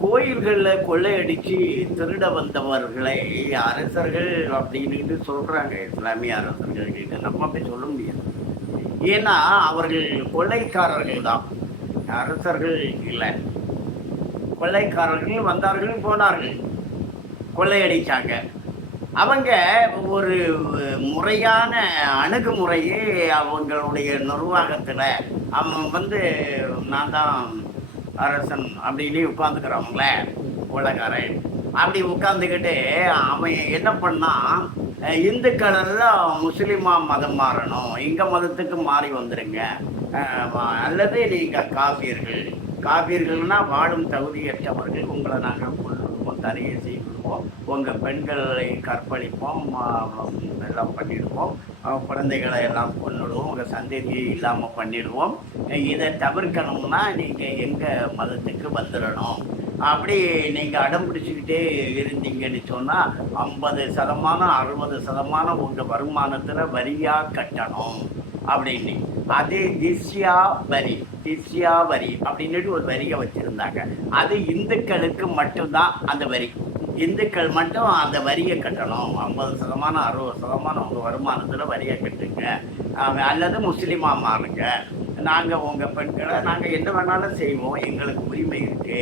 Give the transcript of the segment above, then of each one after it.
கோயில்களில் கொள்ளையடிச்சு திருட வந்தவர்களை அரசர்கள் அப்படின்னு சொல்கிறாங்க இஸ்லாமிய அரசர்கள் கிட்ட. நம்ம அப்படி சொல்ல முடியாது. ஏன்னா அவர்கள் கொள்ளைக்காரர்கள் தான். அரசர்கள் இல்லை. கொள்ளைக்காரர்கள் வந்தார்கள் போனார்கள். கொள்ளையடித்தாங்க அவங்க ஒரு முறையான அணுகுமுறையே அவங்களுடைய நிர்வாகத்தில். அவன் வந்து நான் தான் அரசன் அப்படின்னு உட்காந்துக்கிறவங்களே உலகாரன் அப்படி உட்காந்துக்கிட்டு அவன் என்ன பண்ணா இந்துக்களெல்லாம் முஸ்லீமா மதம் மாறணும். எங்கள் மதத்துக்கு மாறி வந்துடுங்க அல்லது நீங்கள் காபியர்கள். காபியர்கள்னா வாழும் தகுதியற்றவர்கள். உங்களை நாங்கள் கொள்ளுவோம் தடையை செய்வோம் உங்கள் பெண்களை கற்பழிப்போம் எல்லாம் பண்ணிடுவோம். குழந்தைகளை எல்லாம் கொன்னுடுவோம். உங்கள் சந்ததியை இல்லாமல் பண்ணிடுவோம். இதை தவிர்க்கணும்னா நீங்கள் எங்கள் மதத்துக்கு வந்துடணும். அப்படி நீங்கள் அடம் பிடிச்சிக்கிட்டே இருந்தீங்கன்னு சொன்னால் ஐம்பது சதமானம் அறுபது சதமானம் உங்கள் வருமானத்தில் வரியாக கட்டணும் அப்படின்னு. அது திஸ்யா வரி திஸ்யா வரி அப்படின்னுட்டு ஒரு வரியை வச்சுருந்தாங்க. அது இந்துக்களுக்கு மட்டும்தான் அந்த வரி. இந்துக்கள் மட்டும் அந்த வரியை கட்டணும். ஐம்பது சதமானம் அறுபது சதமானம் உங்கள் வருமானத்தில் வரியை கட்டுங்க. அல்லது முஸ்லீமாக மாறுங்க. நாங்கள் உங்கள் பெண்களை நாங்கள் என்ன வேணாலும் செய்வோம். எங்களுக்கு உரிமை இருக்குது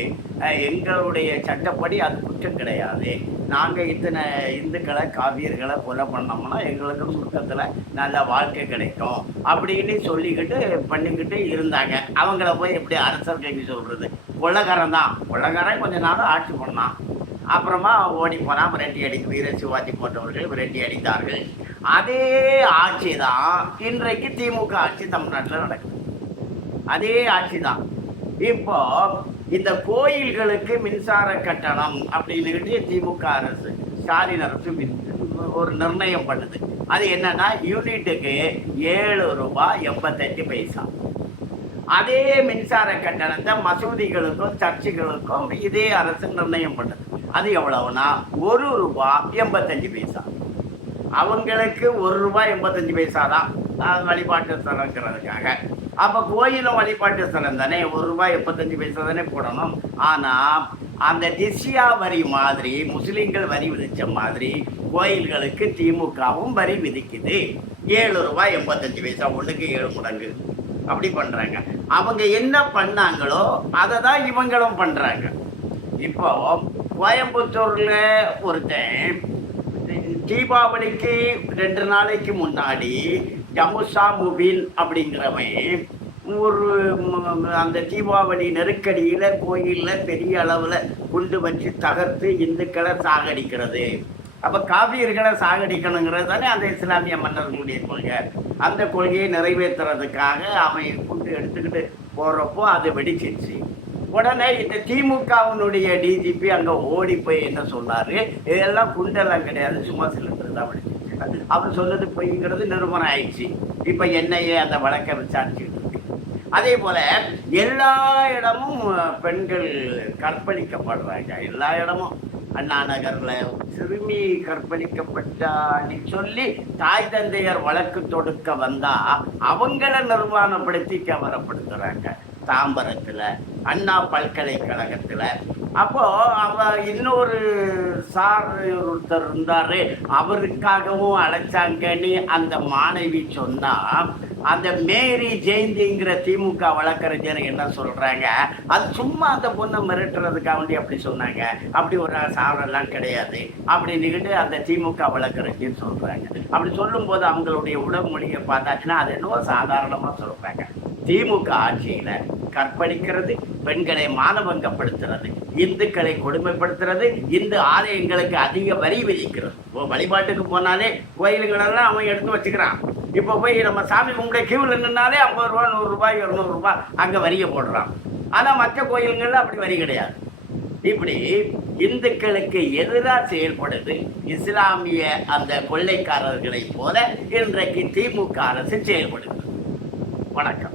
எங்களுடைய சட்டப்படி அது குற்றம் கிடையாது. நாங்கள் இத்தனை இந்துக்களை காவியர்களை கொலை பண்ணோம்னா எங்களுக்கு சுத்தத்தில் நல்ல வாழ்க்கை கிடைக்கும். அப்படின்னு சொல்லிக்கிட்டு பண்ணிக்கிட்டு இருந்தாங்க. அவங்கள போய் எப்படி அரசர் அரசர்களுக்கு சொல்கிறது கொள்ளக்காரன் தான். கொள்ளக்காரன் கொஞ்ச நாள் ஆட்சி பண்ணான். அப்புறமா ஓடி போனால் விரட்டி அடி வீர சிவாஜி போன்றவர்கள் விரட்டி அடித்தார்கள். அதே ஆட்சி தான் இன்றைக்கு திமுக ஆட்சி தமிழ்நாட்டில் நடக்குது. அதே ஆட்சி தான் இப்போ இந்த கோயில்களுக்கு மின்சார கட்டணம் அப்படின்னுக்கிட்டு திமுக அரசு ஸ்டாலின் அரசு ஒரு நிர்ணயம் பண்ணுது. அது என்னன்னா யூனிட்டுக்கு ஏழு ரூபாய் எண்பத்தஞ்சு பைசா. அதே மின்சார கட்டணத்தை மசூதிகளுக்கும் சர்ச்சுகளுக்கும் இதே அரசு நிர்ணயம் பண்ணுது. அது எவ்வளவுனா ஒரு ரூபாய் எண்பத்தஞ்சு பைசா. அவங்களுக்கு ஒரு ரூபாய் எண்பத்தஞ்சு பைசா தான் வழிபாட்டு தரங்கிறதுக்காக அப்போ கோயிலும் வழிபாட்டு ஸ்தலம் தானே? ஒரு ரூபாய் எண்பத்தஞ்சு பைசா தானே போடணும். ஆனால் அந்த திசியா வரி மாதிரி முஸ்லீம்கள் வரி விதித்த மாதிரி கோயில்களுக்கு திமுகவும் வரி விதிக்குது. ஏழு ரூபாய் எண்பத்தஞ்சு பைசா ஒன்றுக்கு ஏழு மடங்கு. அப்படி பண்ணுறாங்க அவங்க என்ன பண்ணாங்களோ அதை தான் இவங்களும் பண்ணுறாங்க இப்போ கோயம்புத்தூரில் ஒருத்தன் தீபாவளிக்கு ரெண்டு நாளைக்கு முன்னாடி ஜமுசா முபின் அப்படிங்கிறவன் ஒரு அந்த தீபாவளி நெருக்கடியில் கோயிலில் பெரிய அளவில் குண்டு வச்சு தகர்த்து இந்துக்களை சாகடிக்கிறது. அப்போ காவியர்களை சாகடிக்கணுங்கிறது தானே அந்த இஸ்லாமிய மன்னர்களுடைய கொள்கை. அந்த கொள்கையை நிறைவேற்றுறதுக்காக அவன் குண்டு எடுத்துக்கிட்டு போகிறப்போ அது வெடிச்சிருச்சு. உடனே இந்த திமுகவினுடைய டிஜிபி அங்கே ஓடி போய் என்ன சொன்னார்? இதெல்லாம் குண்டெல்லாம் கிடையாது சும்மா சிலிண்டர் தான் வெடிச்சு அவர் சொல்றது பொய்ங்கிறது நிரூபணம் ஆயிடுச்சு. இப்போ என்னையே அந்த வழக்கை விசாரிச்சுட்டு இருக்கு. அதே போல எல்லா இடமும் பெண்கள் கற்பழிக்கப்படுறாங்க எல்லா இடமும். அண்ணா நகர்ல சிறுமி கற்பழிக்கப்பட்டான்னு சொல்லி தாய் தந்தையர் வழக்கு தொடுக்க வந்தா அவங்கள நிர்வாணப்படுத்தி கவரப்படுத்துறாங்க தாம்பரத்துல அண்ணா பல்கலைக்கழகத்துல. அப்போ அவ இன்னொரு சார் ஒருத்தர் இருந்தாரு. அவருக்காகவும் அழைச்சாங்கன்னு அந்த மாணவி சொன்னா அந்த மேரி ஜெயந்திங்கிற திமுக வழக்கறிஞர் என்ன சொல்றாங்க? அது சும்மா அந்த பொண்ணை மிரட்டுறதுக்காக வேண்டி அப்படி சொன்னாங்க. அப்படி ஒரு சாவரெல்லாம் கிடையாது. அப்படின்னுக்கிட்டு அந்த திமுக வழக்கறிஞர் சொல்றாங்க. அப்படி சொல்லும்போது அவங்களுடைய உடல் மொழியை பார்த்தாச்சுன்னா அது என்னவோ சாதாரணமா சொல்றாங்க. திமுக ஆட்சியில் கற்பழிக்கிறது பெண்களை மானபங்கப்படுத்துறது இந்துக்களை கொடுமைப்படுத்துறது இந்து ஆலயங்களுக்கு அதிக வரி விதிக்கிறது. இப்போ வழிபாட்டுக்கு போனாலே கோயிலுங்களெல்லாம் அவன் எடுத்து வச்சுக்கிறான். இப்போ போய் நம்ம சாமி கும்பிட கியூவில் நின்னாலே ஐம்பது ரூபா நூறுரூபாய் இரநூறுபா அங்கே வரியை போடுறான். ஆனால் மற்ற கோயிலுங்களில் அப்படி வரி கிடையாது. இப்படி இந்துக்களுக்கு எதிராக செயல்படுது இஸ்லாமிய அந்த கொள்ளைக்காரர்களைப் போல இன்றைக்கு திமுக அரசு செயல்படுது. வணக்கம்.